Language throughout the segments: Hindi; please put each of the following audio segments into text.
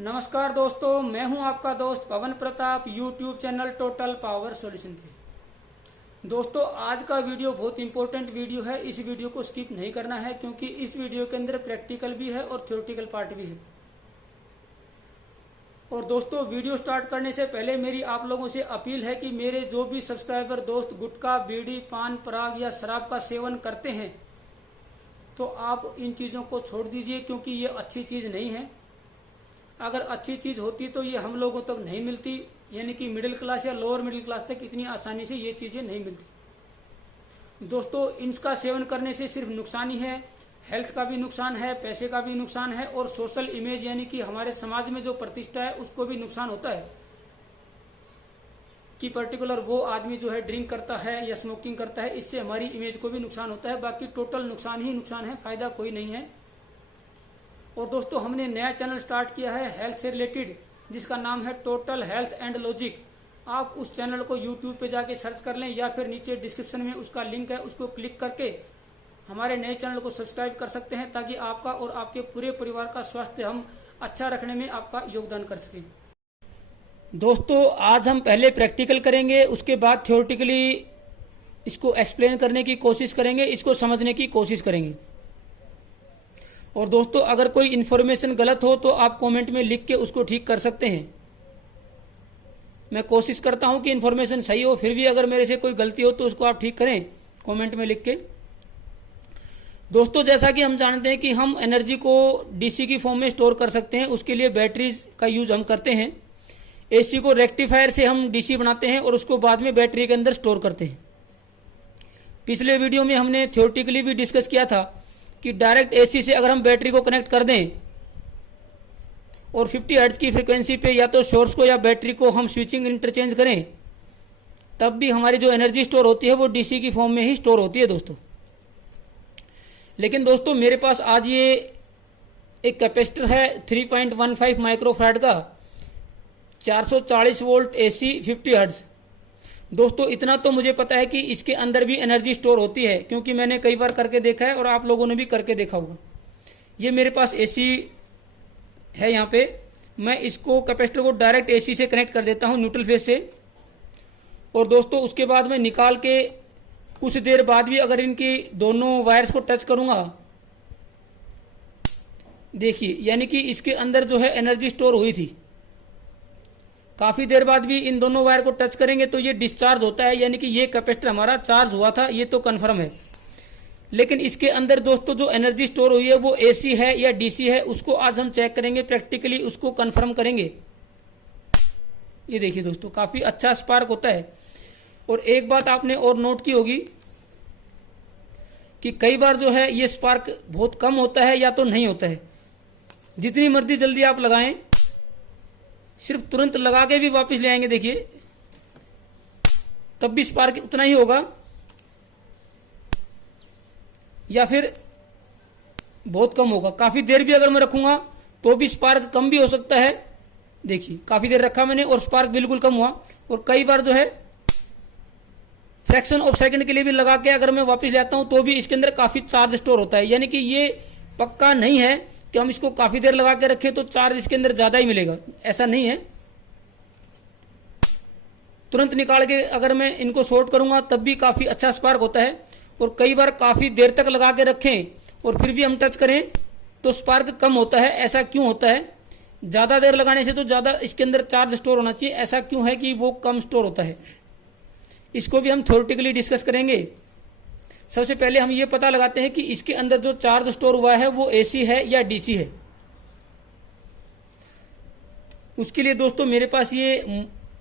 नमस्कार दोस्तों, मैं हूं आपका दोस्त Pawan Pratap YouTube channel total power solution पे। दोस्तों, आज का वीडियो बहुत इंपॉर्टेंट वीडियो है। इस वीडियो को स्किप नहीं करना है क्योंकि इस वीडियो के अंदर प्रैक्टिकल भी है और थ्योरेटिकल पार्ट भी है। और दोस्तों, वीडियो स्टार्ट करने से पहले मेरी आप लोगों से अपील है कि मेरे जो भी सब्सक्राइबर दोस्त गुटखा, बीड़ी, पान पराग या शराब का सेवन करते हैं तो आप इन चीजों को छोड़ दीजिए क्योंकि ये अच्छी चीज नहीं है। अगर अच्छी चीज होती तो ये हम लोगों तक नहीं मिलती, यानी कि मिडिल क्लास या लोअर मिडिल क्लास तक इतनी आसानी से ये चीजें नहीं मिलती। दोस्तों, इनका सेवन करने से सिर्फ नुकसान ही है, हेल्थ का भी नुकसान है, पैसे का भी नुकसान है और सोशल इमेज यानी कि हमारे समाज में जो प्रतिष्ठा है उसको भी नुकसान होता है कि पर्टिकुलर वो आदमी जो है ड्रिंक करता है या स्मोकिंग करता है, इससे हमारी इमेज को भी नुकसान होता है। बाकी टोटल नुकसान ही नुकसान है, फायदा कोई नहीं है। और दोस्तों, हमने नया चैनल स्टार्ट किया है हेल्थ से रिलेटेड, जिसका नाम है टोटल हेल्थ एंड लॉजिक। आप उस चैनल को यूट्यूब पे जाके सर्च कर लें या फिर नीचे डिस्क्रिप्शन में उसका लिंक है, उसको क्लिक करके हमारे नए चैनल को सब्सक्राइब कर सकते हैं ताकि आपका और आपके पूरे परिवार का स्वास्थ्य हम अच्छा रखने में आपका योगदान कर सकें। दोस्तों, आज हम पहले प्रैक्टिकल करेंगे, उसके बाद थ्योरेटिकली इसको एक्सप्लेन करने की कोशिश करेंगे, इसको समझने की कोशिश करेंगे। और दोस्तों, अगर कोई इन्फॉर्मेशन गलत हो तो आप कमेंट में लिख के उसको ठीक कर सकते हैं। मैं कोशिश करता हूं कि इन्फॉर्मेशन सही हो, फिर भी अगर मेरे से कोई गलती हो तो उसको आप ठीक करें कमेंट में लिख के। दोस्तों, जैसा कि हम जानते हैं कि हम एनर्जी को डीसी की फॉर्म में स्टोर कर सकते हैं, उसके लिए बैटरीज का यूज हम करते हैं। एसी को रेक्टिफायर से हम डीसी बनाते हैं और उसको बाद में बैटरी के अंदर स्टोर करते हैं। पिछले वीडियो में हमने थ्योरेटिकली भी डिस्कस किया था कि डायरेक्ट एसी से अगर हम बैटरी को कनेक्ट कर दें और 50 हर्ट्ज की फ्रीक्वेंसी पे या तो सोर्स को या बैटरी को हम स्विचिंग इंटरचेंज करें, तब भी हमारी जो एनर्जी स्टोर होती है वो डीसी की फॉर्म में ही स्टोर होती है दोस्तों। लेकिन दोस्तों, मेरे पास आज ये एक कैपेसिटर है 3.15 माइक्रोफैराड का, 440 वोल्ट एसी 50 हर्ट्ज। दोस्तों, इतना तो मुझे पता है कि इसके अंदर भी एनर्जी स्टोर होती है क्योंकि मैंने कई बार करके देखा है और आप लोगों ने भी करके देखा होगा। ये मेरे पास एसी है, यहाँ पे मैं इसको कैपेसिटर को डायरेक्ट एसी से कनेक्ट कर देता हूँ न्यूट्रल फेज से। और दोस्तों, उसके बाद मैं निकाल के कुछ देर बाद भी अगर इनकी दोनों वायर्स को टच करूंगा, देखिए, यानी कि इसके अंदर जो है एनर्जी स्टोर हुई थी। काफी देर बाद भी इन दोनों वायर को टच करेंगे तो ये डिस्चार्ज होता है, यानी कि ये कैपेसिटर हमारा चार्ज हुआ था, ये तो कंफर्म है। लेकिन इसके अंदर दोस्तों जो एनर्जी स्टोर हुई है वो एसी है या डीसी है, उसको आज हम चेक करेंगे, प्रैक्टिकली उसको कंफर्म करेंगे। ये देखिए दोस्तों, काफी अच्छा स्पार्क होता है। और एक बात आपने और नोट की होगी कि कई बार जो है ये स्पार्क बहुत कम होता है या तो नहीं होता है। जितनी मर्जी जल्दी आप लगाएं, सिर्फ तुरंत लगा के भी वापस ले आएंगे, देखिए, तब भी स्पार्क उतना ही होगा, या फिर बहुत कम होगा। काफी देर भी अगर मैं रखूंगा तो भी स्पार्क कम भी हो सकता है। देखिए, काफी देर रखा मैंने और स्पार्क बिल्कुल कम हुआ। और कई बार जो है फ्रैक्शन ऑफ सेकंड के लिए भी लगा के अगर मैं वापस ले आता हूं तो भी इसके अंदर काफी चार्ज स्टोर होता है। यानी कि ये पक्का नहीं है कि हम इसको काफी देर लगा के रखें तो चार्ज इसके अंदर ज्यादा ही मिलेगा, ऐसा नहीं है। तुरंत निकाल के अगर मैं इनको शॉर्ट करूंगा तब भी काफी अच्छा स्पार्क होता है। और कई बार काफी देर तक लगा के रखें और फिर भी हम टच करें तो स्पार्क कम होता है। ऐसा क्यों होता है? ज्यादा देर लगाने से तो ज्यादा इसके अंदर चार्ज स्टोर होना चाहिए, ऐसा क्यों है कि वो कम स्टोर होता है? इसको भी हम थ्योरेटिकली डिस्कस करेंगे। सबसे पहले हम ये पता लगाते हैं कि इसके अंदर जो चार्ज स्टोर हुआ है वो एसी है या डीसी है। उसके लिए दोस्तों मेरे पास ये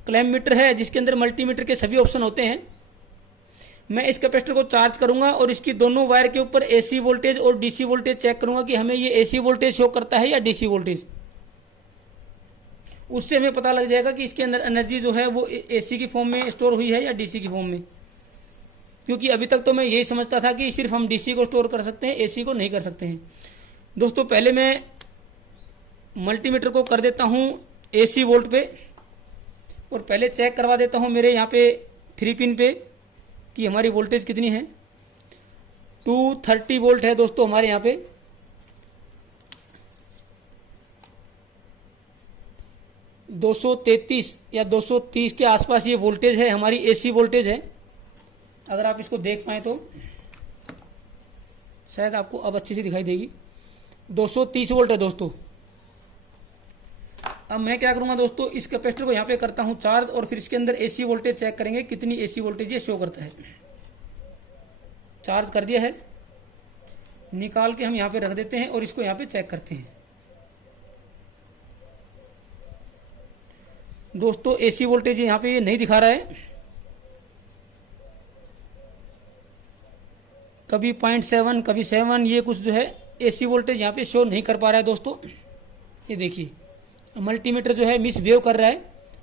क्लैम्प मीटर है जिसके अंदर मल्टीमीटर के सभी ऑप्शन होते हैं। मैं इस कैपेसिटर को चार्ज करूंगा और इसकी दोनों वायर के ऊपर एसी वोल्टेज और डीसी वोल्टेज चेक करूंगा कि हमें ये एसी वोल्टेज शो करता है या डीसी वोल्टेज। उससे हमें पता लग जाएगा कि इसके अंदर एनर्जी जो है वो एसी की फॉर्म में स्टोर हुई है या डीसी की फॉर्म में। क्योंकि अभी तक तो मैं यही समझता था कि सिर्फ हम डीसी को स्टोर कर सकते हैं, एसी को नहीं कर सकते हैं। दोस्तों, पहले मैं मल्टीमीटर को कर देता हूं एसी वोल्ट पे और पहले चेक करवा देता हूं मेरे यहाँ पे 3 पिन पे कि हमारी वोल्टेज कितनी है। 230 वोल्ट है दोस्तों हमारे यहाँ पे। 233 या 230 के आसपास ये वोल्टेज है, हमारी एसी वोल्टेज है। अगर आप इसको देख पाए तो शायद आपको अब अच्छी से दिखाई देगी। 230 वोल्ट है दोस्तों। अब मैं क्या करूंगा दोस्तों, इस कैपेसिटर को यहाँ पे करता हूं चार्ज और फिर इसके अंदर एसी वोल्टेज चेक करेंगे कितनी एसी वोल्टेज ये शो करता है। चार्ज कर दिया है, निकाल के हम यहाँ पे रख देते हैं और इसको यहाँ पे चेक करते हैं। दोस्तों एसी वोल्टेज यहाँ पे ये नहीं दिखा रहा है, कभी 0.7 कभी 7, ये कुछ जो है एसी वोल्टेज यहाँ पे शो नहीं कर पा रहा है दोस्तों। ये देखिए मल्टीमीटर जो है मिस बिहेव कर रहा है,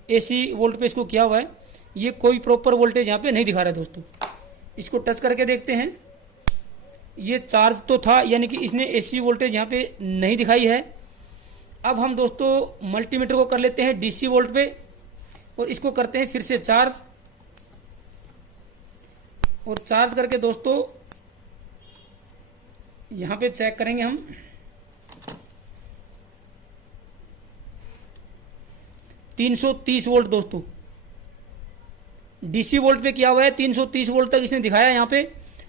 एसी वोल्ट पे इसको किया हुआ है, ये कोई प्रॉपर वोल्टेज यहाँ पे नहीं दिखा रहा है दोस्तों। इसको टच करके देखते हैं, ये चार्ज तो था, यानी कि इसने एसी वोल्टेज यहाँ पे नहीं दिखाई है। अब हम दोस्तों मल्टीमीटर को कर लेते हैं डीसी वोल्ट पे और इसको करते हैं फिर से चार्ज, और चार्ज करके दोस्तों यहाँ पे चेक करेंगे हम। $330 वोल्ट दोस्तों, डीसी वोल्ट पे किया हुआ है, 330 वोल्ट तक इसने दिखाया यहाँ पे।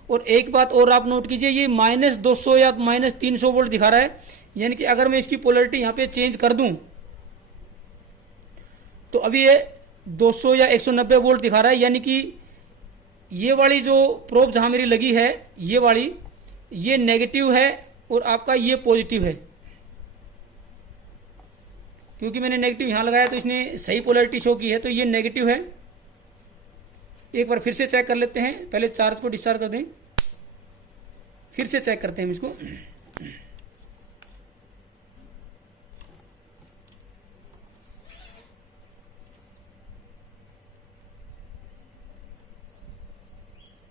और एक बात और आप नोट कीजिए, ये -200 या -300 वोल्ट दिखा रहा है, यानी कि अगर मैं इसकी पोलैरिटी यहाँ पे चेंज कर दूं तो अभी ये 200 या 190 वोल्ट दिखा रहा है, यानी कि ये वाली जो प्रोब जहां मेरी लगी है, ये वाली, ये नेगेटिव है और आपका ये पॉजिटिव है। क्योंकि मैंने नेगेटिव यहां लगाया तो इसने सही पोलैरिटी शो की है, तो ये नेगेटिव है। एक बार फिर से चेक कर लेते हैं, पहले चार्ज को डिस्चार्ज कर दें, फिर से चेक करते हैं इसको।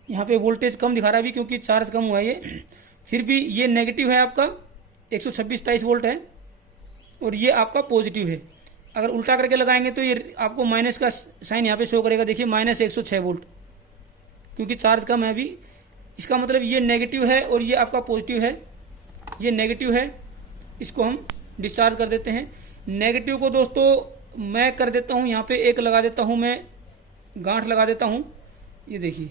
यहाँ पे वोल्टेज कम दिखा रहा है अभी, क्योंकि चार्ज कम हुआ है ये। फिर भी ये नेगेटिव है आपका, 126-23 वोल्ट है, और ये आपका पॉजिटिव है। अगर उल्टा करके लगाएंगे तो ये आपको माइनस का साइन यहाँ पे शो करेगा, देखिए -106 वोल्ट, क्योंकि चार्ज कम है अभी। इसका मतलब ये नेगेटिव है और ये आपका पॉजिटिव है, ये नेगेटिव है। इसको हम डिस्चार्ज कर देते हैं। नेगेटिव को दोस्तों मैं कर देता हूँ यहाँ पे, एक लगा देता हूँ मैं, गांठ लगा देता हूँ। ये देखिए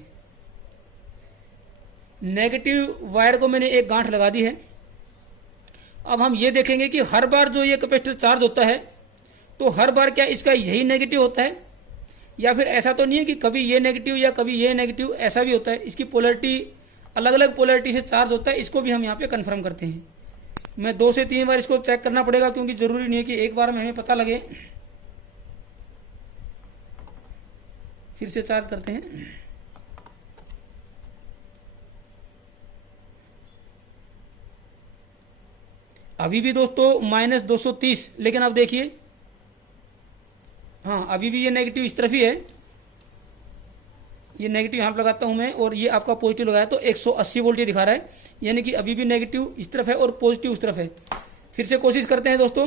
नेगेटिव वायर को मैंने एक गांठ लगा दी है। अब हम ये देखेंगे कि हर बार जो ये कैपेसिटर चार्ज होता है तो हर बार क्या इसका यही नेगेटिव होता है, या फिर ऐसा तो नहीं है कि कभी ये नेगेटिव या कभी ये नेगेटिव, ऐसा भी होता है। इसकी पोलैरिटी अलग अलग पोलैरिटी से चार्ज होता है, इसको भी हम यहाँ पे कंफर्म करते हैं। मैं 2 से 3 बार इसको चेक करना पड़ेगा, क्योंकि जरूरी नहीं है कि एक बार में हमें पता लगे। फिर से चार्ज करते हैं। अभी भी दोस्तों -230, लेकिन अब देखिए, हाँ अभी भी ये नेगेटिव इस तरफ ही है। ये नेगेटिव यहाँ पर लगाता हूं मैं, और ये आपका पॉजिटिव लगाया तो 180 वोल्ट ये दिखा रहा है, यानी कि अभी भी नेगेटिव इस तरफ है और पॉजिटिव उस तरफ है। फिर से कोशिश करते हैं दोस्तों,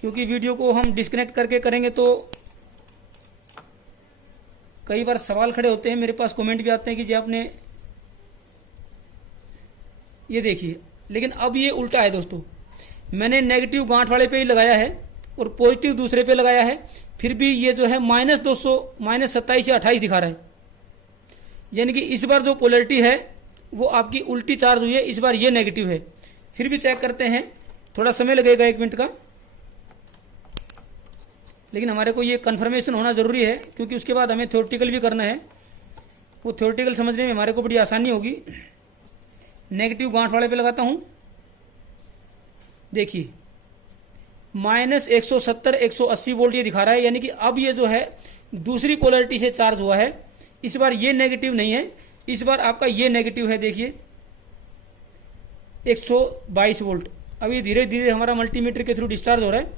क्योंकि वीडियो को हम डिस्कनेक्ट करके करेंगे तो कई बार सवाल खड़े होते हैं मेरे पास, कमेंट भी आते हैं कि जी आपने, ये देखिए। लेकिन अब ये उल्टा है दोस्तों, मैंने नेगेटिव गांठ वाले पे ही लगाया है और पॉजिटिव दूसरे पे लगाया है, फिर भी ये जो है -200, -27 या 28 दिखा रहा है। यानी कि इस बार जो पोलैरिटी है वो आपकी उल्टी चार्ज हुई है, इस बार ये नेगेटिव है। फिर भी चेक करते हैं, थोड़ा समय लगेगा 1 मिनट का, लेकिन हमारे को ये कन्फर्मेशन होना जरूरी है, क्योंकि उसके बाद हमें थ्योरेटिकल भी करना है। वो थ्योरेटिकल समझने में हमारे को बड़ी आसानी होगी। नेगेटिव गांठ वाले पे लगाता हूं, देखिए -170, 180 वोल्ट ये दिखा रहा है, यानी कि अब ये जो है दूसरी पोलैरिटी से चार्ज हुआ है। इस बार ये नेगेटिव नहीं है, इस बार आपका ये नेगेटिव है, देखिए 122 वोल्ट। अब ये धीरे धीरे हमारा मल्टीमीटर के थ्रू डिस्चार्ज हो रहा है,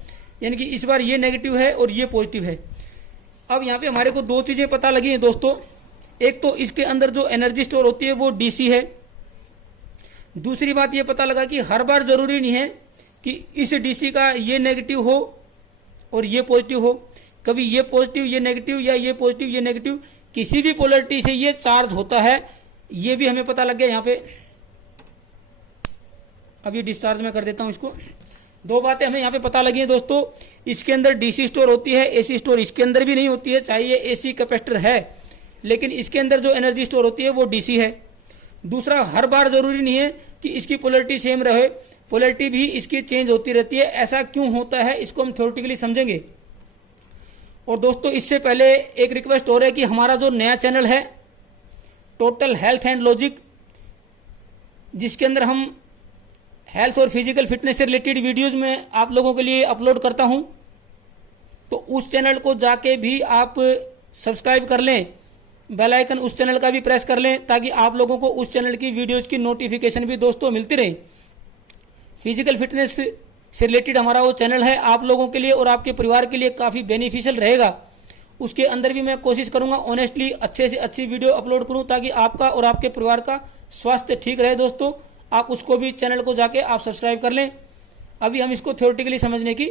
यानी कि इस बार ये नेगेटिव है और ये पॉजिटिव है। अब यहाँ पे हमारे को 2 चीजें पता लगी हैं दोस्तों। एक तो इसके अंदर जो एनर्जी स्टोर होती है वो डीसी है। दूसरी बात ये पता लगा कि हर बार जरूरी नहीं है कि इस डीसी का ये नेगेटिव हो और ये पॉजिटिव हो, कभी ये पॉजिटिव ये नेगेटिव या ये पॉजिटिव ये नेगेटिव, किसी भी पोलैरिटी से ये चार्ज होता है, ये भी हमें पता लग गया यहाँ पे। अब ये डिस्चार्ज में कर देता हूं इसको। दो बातें हमें यहाँ पे पता लगी है दोस्तों। इसके अंदर डीसी स्टोर होती है, एसी स्टोर इसके अंदर भी नहीं होती है, चाहे ये एसी कैपेसिटर है लेकिन इसके अंदर जो एनर्जी स्टोर होती है वो डीसी है। दूसरा, हर बार जरूरी नहीं है कि इसकी पोलैरिटी सेम रहे, पोलैरिटी भी इसकी चेंज होती रहती है। ऐसा क्यों होता है इसको हम थ्योरेटिकली समझेंगे। और दोस्तों इससे पहले एक रिक्वेस्ट हो रहा है कि हमारा जो नया चैनल है टोटल हेल्थ एंड लॉजिक, जिसके अंदर हम हेल्थ और फिजिकल फिटनेस से रिलेटेड वीडियोस में आप लोगों के लिए अपलोड करता हूं, तो उस चैनल को जाके भी आप सब्सक्राइब कर लें, बेल आइकन उस चैनल का भी प्रेस कर लें ताकि आप लोगों को उस चैनल की वीडियोस की नोटिफिकेशन भी दोस्तों मिलती रहे। फिजिकल फिटनेस से रिलेटेड हमारा वो चैनल है, आप लोगों के लिए और आपके परिवार के लिए काफ़ी बेनिफिशियल रहेगा। उसके अंदर भी मैं कोशिश करूंगा ऑनेस्टली अच्छे से अच्छी वीडियो अपलोड करूं ताकि आपका और आपके परिवार का स्वास्थ्य ठीक रहे। दोस्तों आप उसको भी चैनल को जाके आप सब्सक्राइब कर लें। अभी हम इसको थ्योरेटिकली समझने की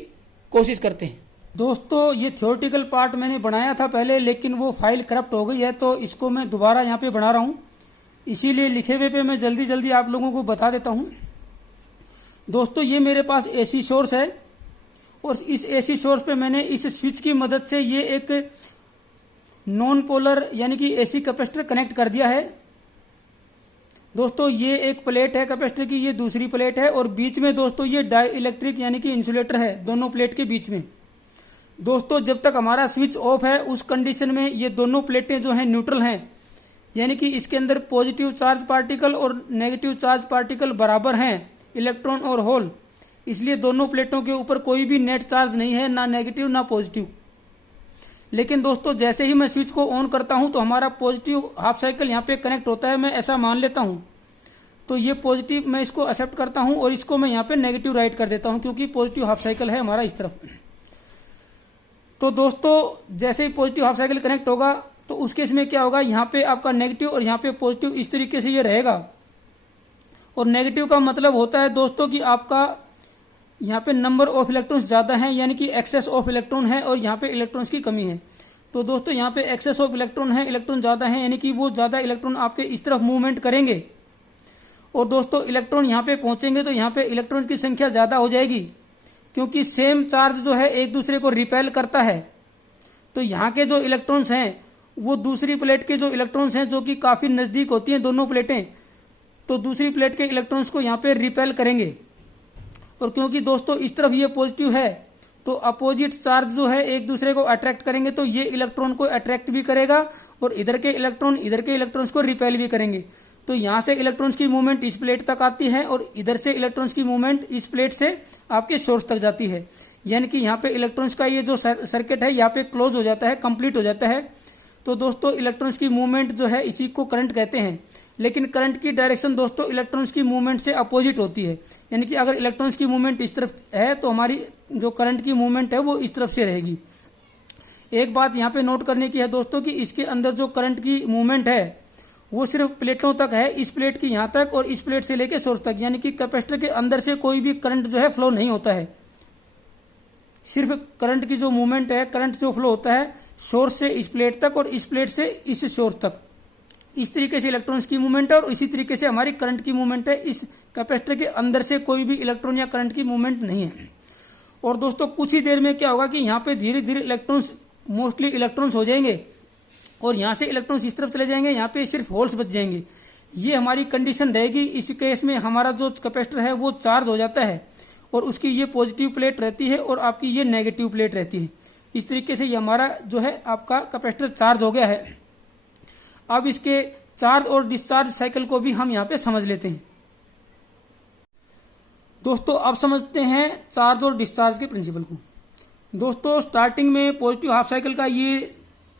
कोशिश करते हैं। दोस्तों ये थ्योरेटिकल पार्ट मैंने बनाया था पहले, लेकिन वो फाइल करप्ट हो गई है तो इसको मैं दोबारा यहाँ पे बना रहा हूँ, इसीलिए लिखे हुए पे मैं जल्दी जल्दी आप लोगों को बता देता हूँ। दोस्तों ये मेरे पास एसी सोर्स है और इस एसी सोर्स पे मैंने इस स्विच की मदद से ये एक नॉन पोलर यानी कि एसी कैपेसिटर कनेक्ट कर दिया है। दोस्तों ये एक प्लेट है कैपेसिटर की, ये दूसरी प्लेट है और बीच में दोस्तों ये डाई इलेक्ट्रिक यानी कि इंसुलेटर है दोनों प्लेट के बीच में। दोस्तों जब तक हमारा स्विच ऑफ है उस कंडीशन में ये दोनों प्लेटें जो हैं न्यूट्रल हैं, यानी कि इसके अंदर पॉजिटिव चार्ज पार्टिकल और नेगेटिव चार्ज पार्टिकल बराबर हैं, इलेक्ट्रॉन और होल, इसलिए दोनों प्लेटों के ऊपर कोई भी नेट चार्ज नहीं है, ना नेगेटिव ना पॉजिटिव। लेकिन दोस्तों जैसे ही मैं स्विच को ऑन करता हूं तो हमारा पॉजिटिव हाफ साइकिल यहाँ पे कनेक्ट होता है, मैं ऐसा मान लेता हूं। तो ये पॉजिटिव मैं इसको एक्सेप्ट करता हूं और इसको मैं यहाँ पे नेगेटिव राइट कर देता हूं क्योंकि पॉजिटिव हाफ साइकिल है हमारा इस तरफ। तो दोस्तों जैसे ही पॉजिटिव हाफ साइकिल कनेक्ट होगा तो उस केस में क्या होगा, यहाँ पे आपका नेगेटिव और यहाँ पे पॉजिटिव इस तरीके से ये रहेगा। और नेगेटिव का मतलब होता है दोस्तों कि आपका यहाँ पे नंबर ऑफ इलेक्ट्रॉन्स ज्यादा हैं, यानी कि एक्सेस ऑफ इलेक्ट्रॉन है और यहाँ पे इलेक्ट्रॉन्स की कमी है। तो दोस्तों यहाँ पे एक्सेस ऑफ इलेक्ट्रॉन है, इलेक्ट्रॉन ज्यादा है, यानी कि वो ज्यादा इलेक्ट्रॉन आपके इस तरफ मूवमेंट करेंगे। और दोस्तों इलेक्ट्रॉन यहाँ पे पहुंचेंगे तो यहाँ पे इलेक्ट्रॉन की संख्या ज्यादा हो जाएगी क्योंकि सेम चार्ज जो है एक दूसरे को रिपेल करता है। तो यहाँ के जो इलेक्ट्रॉन्स हैं वो दूसरी प्लेट के जो इलेक्ट्रॉन्स हैं जो कि काफी नजदीक होती हैं दोनों प्लेटें, तो दूसरी प्लेट के इलेक्ट्रॉन्स को यहाँ पे रिपेल करेंगे। और क्योंकि दोस्तों इस तरफ ये पॉजिटिव है तो अपोजिट चार्ज जो है एक दूसरे को अट्रैक्ट करेंगे, तो ये इलेक्ट्रॉन को अट्रैक्ट भी करेगा और इधर के इलेक्ट्रॉन्स को रिपेल भी करेंगे। तो यहां से इलेक्ट्रॉन्स की मूवमेंट इस प्लेट तक आती है और इधर से इलेक्ट्रॉन्स की मूवमेंट इस प्लेट से आपके सोर्स तक जाती है, यानी कि यहाँ पे इलेक्ट्रॉन्स का ये जो सर्किट है यहाँ पे क्लोज हो जाता है, कंप्लीट हो जाता है। तो दोस्तों इलेक्ट्रॉन्स की मूवमेंट जो है इसी को करंट कहते हैं, लेकिन करंट की डायरेक्शन दोस्तों इलेक्ट्रॉन्स की मूवमेंट से अपोजिट होती है, यानी कि अगर इलेक्ट्रॉन्स की मूवमेंट इस तरफ है तो हमारी जो करंट की मूवमेंट है वो इस तरफ से रहेगी। एक बात यहाँ पे नोट करने की है दोस्तों कि इसके अंदर जो करंट की मूवमेंट है वो सिर्फ प्लेटों तक है, इस प्लेट की यहाँ तक और इस प्लेट से लेके सोर्स तक, यानी कि कैपेसिटर के अंदर से कोई भी करंट जो है फ्लो नहीं होता है। सिर्फ करंट की जो मूवमेंट है, करंट जो फ्लो होता है सोर्स से इस प्लेट तक और इस प्लेट से इस सोर्स तक, इस तरीके से इलेक्ट्रॉन्स की मूवमेंट है और इसी तरीके से हमारी करंट की मूवमेंट है। इस कैपेसिटर के अंदर से कोई भी इलेक्ट्रॉन या करंट की मूवमेंट नहीं है। और दोस्तों कुछ ही देर में क्या होगा कि यहाँ पे धीरे धीरे इलेक्ट्रॉन्स, मोस्टली इलेक्ट्रॉन्स हो जाएंगे और यहाँ से इलेक्ट्रॉन्स इस तरफ चले जाएंगे, यहाँ पे सिर्फ होल्स बच जाएंगे। ये हमारी कंडीशन रहेगी। इस केस में हमारा जो कैपेसिटर है वो चार्ज हो जाता है और उसकी ये पॉजिटिव प्लेट रहती है और आपकी ये नेगेटिव प्लेट रहती है। इस तरीके से ये हमारा जो है आपका कैपेसिटर चार्ज हो गया है। अब इसके चार्ज और डिस्चार्ज साइकिल को भी हम यहाँ पे समझ लेते हैं। दोस्तों अब समझते हैं चार्ज और डिस्चार्ज के प्रिंसिपल को। दोस्तों स्टार्टिंग में पॉजिटिव हाफ साइकिल का ये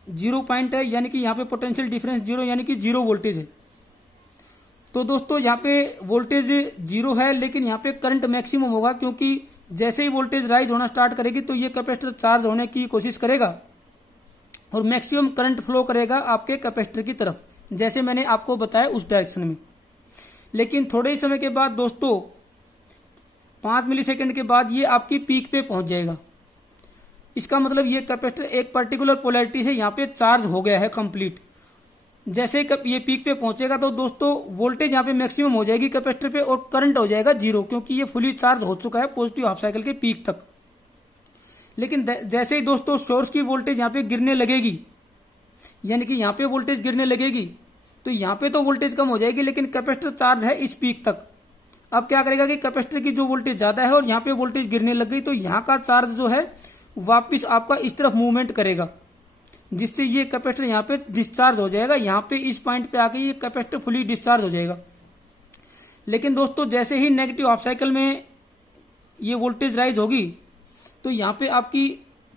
0 पॉइंट है, यानी कि यहाँ पे पोटेंशियल डिफरेंस 0 यानी कि 0 वोल्टेज है। तो दोस्तों यहाँ पे वोल्टेज 0 है लेकिन यहाँ पे करंट मैक्सिमम होगा क्योंकि जैसे ही वोल्टेज राइज होना स्टार्ट करेगी तो ये कैपेसिटर चार्ज होने की कोशिश करेगा और मैक्सिमम करंट फ्लो करेगा आपके कैपेसिटर की तरफ, जैसे मैंने आपको बताया उस डायरेक्शन में। लेकिन थोड़े ही समय के बाद दोस्तों 5 मिलीसेकंड के बाद ये आपकी पीक पे पहुंच जाएगा। इसका मतलब ये कैपेसिटर एक पर्टिकुलर पोलैरिटी से यहाँ पे चार्ज हो गया है कंप्लीट। जैसे ये पीक पे पहुंचेगा तो दोस्तों वोल्टेज यहाँ पे मैक्सिमम हो जाएगी कैपेसिटर पे और करंट हो जाएगा 0, क्योंकि ये फुली चार्ज हो चुका है पॉजिटिव हाफ साइकिल के पीक तक। लेकिन जैसे ही दोस्तों सोर्स की वोल्टेज यहाँ पे गिरने लगेगी, यानी कि यहाँ पे वोल्टेज गिरने लगेगी, तो यहाँ पे तो वोल्टेज कम हो जाएगी, लेकिन कैपेसिटर चार्ज है इस पीक तक। अब क्या करेगा कि कैपेसिटर की जो वोल्टेज ज्यादा है और यहाँ पे वोल्टेज गिरने लग गई, तो यहाँ का चार्ज जो है वापिस आपका इस तरफ मूवमेंट करेगा, जिससे ये कैपेसिटर यहाँ पे डिस्चार्ज हो जाएगा। यहाँ पे इस पॉइंट पे आके ये कैपेसिटर फुली डिस्चार्ज हो जाएगा। लेकिन दोस्तों जैसे ही नेगेटिव हाफ साइकिल में ये वोल्टेज राइज होगी, तो यहाँ पे आपकी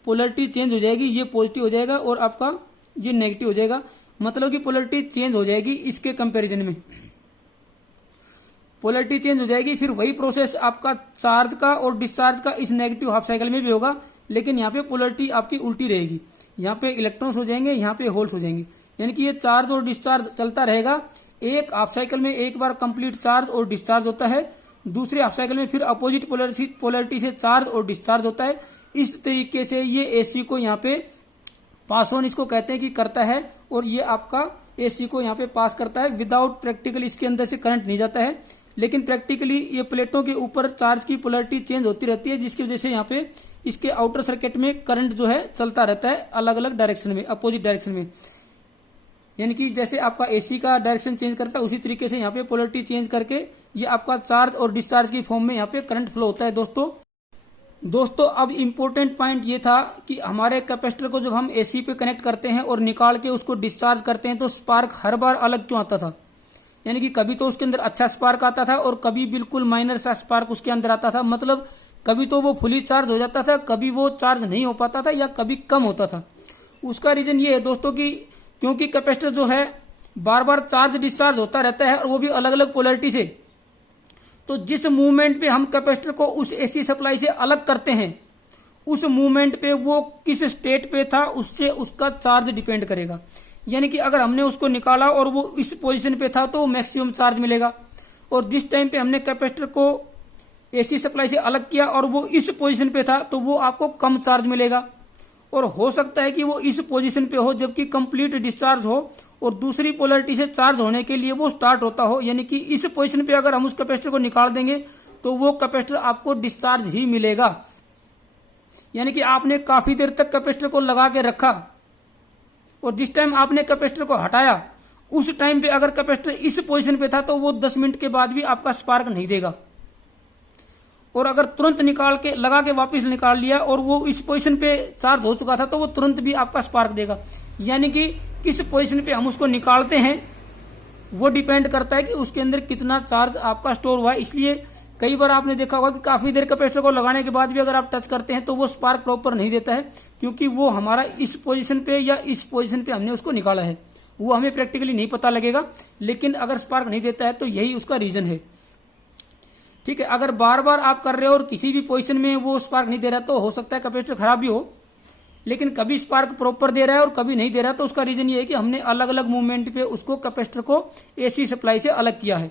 पोलरिटी चेंज हो जाएगी, ये पॉजिटिव हो जाएगा और आपका ये नेगेटिव हो जाएगा। मतलब कि पोलरिटी चेंज हो जाएगी इसके कंपैरिजन में, पोलरिटी चेंज हो जाएगी। फिर वही प्रोसेस आपका चार्ज का और डिस्चार्ज का इस नेगेटिव हाफ साइकिल में भी होगा, लेकिन यहाँ पे पोलरिटी आपकी उल्टी रहेगी। यहाँ पे इलेक्ट्रॉन्स हो जाएंगे, यहाँ पे होल्स हो जाएंगे, यानी कि ये चार्ज और डिस्चार्ज चलता रहेगा। एक हाफ साइकिल में एक बार कंप्लीट चार्ज और डिस्चार्ज होता है, दूसरे हाफ साइकिल में फिर अपोजिट पोलरिटी से चार्ज और डिस्चार्ज होता है। इस तरीके से ये एसी को यहाँ पे पास ऑन इसको कहते हैं कि करता है, और ये आपका एसी को यहाँ पे पास करता है। विदाउट प्रैक्टिकली इसके अंदर से करंट नहीं जाता है, लेकिन प्रैक्टिकली ये प्लेटों के ऊपर चार्ज की पोलरिटी चेंज होती रहती है, जिसकी वजह से यहाँ पे इसके आउटर सर्किट में करंट जो है चलता रहता है अलग अलग डायरेक्शन में, अपोजिट डायरेक्शन में। यानी कि जैसे आपका एसी का डायरेक्शन चेंज करता है, उसी तरीके से यहाँ पे पोलरिटी चेंज करके ये आपका चार्ज और डिस्चार्ज की फॉर्म में यहाँ पे करंट फ्लो होता है। दोस्तों अब इम्पोर्टेंट पॉइंट ये था कि हमारे कैपेसिटर को जब हम एसी पे कनेक्ट करते हैं और निकाल के उसको डिस्चार्ज करते हैं, तो स्पार्क हर बार अलग क्यों आता था। यानी कि कभी तो उसके अंदर अच्छा स्पार्क आता था और कभी बिल्कुल माइनर सा स्पार्क उसके अंदर आता था। मतलब कभी तो वो फुली चार्ज हो जाता था, कभी वो चार्ज नहीं हो पाता था, या कभी कम होता था। उसका रीजन ये है दोस्तों कि क्योंकि कैपेसिटर जो है बार बार चार्ज डिस्चार्ज होता रहता है, और वो भी अलग अलग पोलरिटी से। तो जिस मूवमेंट पे हम कैपेसिटर को उस एसी सप्लाई से अलग करते हैं, उस मूवमेंट पे वो किस स्टेट पे था उससे उसका चार्ज डिपेंड करेगा। यानी कि अगर हमने उसको निकाला और वो इस पोजीशन पे था तो मैक्सिमम चार्ज मिलेगा, और जिस टाइम पे हमने कैपेसिटर को एसी सप्लाई से अलग किया और वो इस पोजीशन पे था तो वो आपको कम चार्ज मिलेगा। और हो सकता है कि वो इस पोजीशन पे हो जबकि कंप्लीट डिस्चार्ज हो, और दूसरी पोलरिटी से चार्ज होने के लिए वो स्टार्ट होता हो। यानी कि इस पोजीशन पे अगर हम उस कैपेसिटर को निकाल देंगे तो वो कैपेसिटर आपको डिस्चार्ज ही मिलेगा। यानी कि आपने काफी देर तक कैपेसिटर को लगा के रखा, और जिस टाइम आपने कैपेसिटर को हटाया उस टाइम पे अगर कैपेसिटर इस पोजीशन पे था तो वो 10 मिनट के बाद भी आपका स्पार्क नहीं देगा। और अगर तुरंत निकाल के लगा के वापस निकाल लिया और वो इस पोजीशन पे चार्ज हो चुका था तो वो तुरंत भी आपका स्पार्क देगा। यानी कि किस पोजीशन पे हम उसको निकालते हैं वो डिपेंड करता है कि उसके अंदर कितना चार्ज आपका स्टोर हुआ है। इसलिए कई बार आपने देखा होगा कि काफी देर कैपेसिटर को लगाने के बाद भी अगर आप टच करते हैं तो वो स्पार्क प्रॉपर नहीं देता है, क्योंकि वो हमारा इस पोजीशन पे या इस पोजीशन पे हमने उसको निकाला है। वो हमें प्रैक्टिकली नहीं पता लगेगा, लेकिन अगर स्पार्क नहीं देता है तो यही उसका रीजन है। ठीक है, अगर बार बार आप कर रहे हो और किसी भी पोजीशन में वो स्पार्क नहीं दे रहा तो हो सकता है कैपेसिटर खराब भी हो, लेकिन कभी स्पार्क प्रॉपर दे रहा है और कभी नहीं दे रहा, तो उसका रीजन ये है कि हमने अलग अलग मूवमेंट पे उसको कैपेसिटर को एसी सप्लाई से अलग किया है।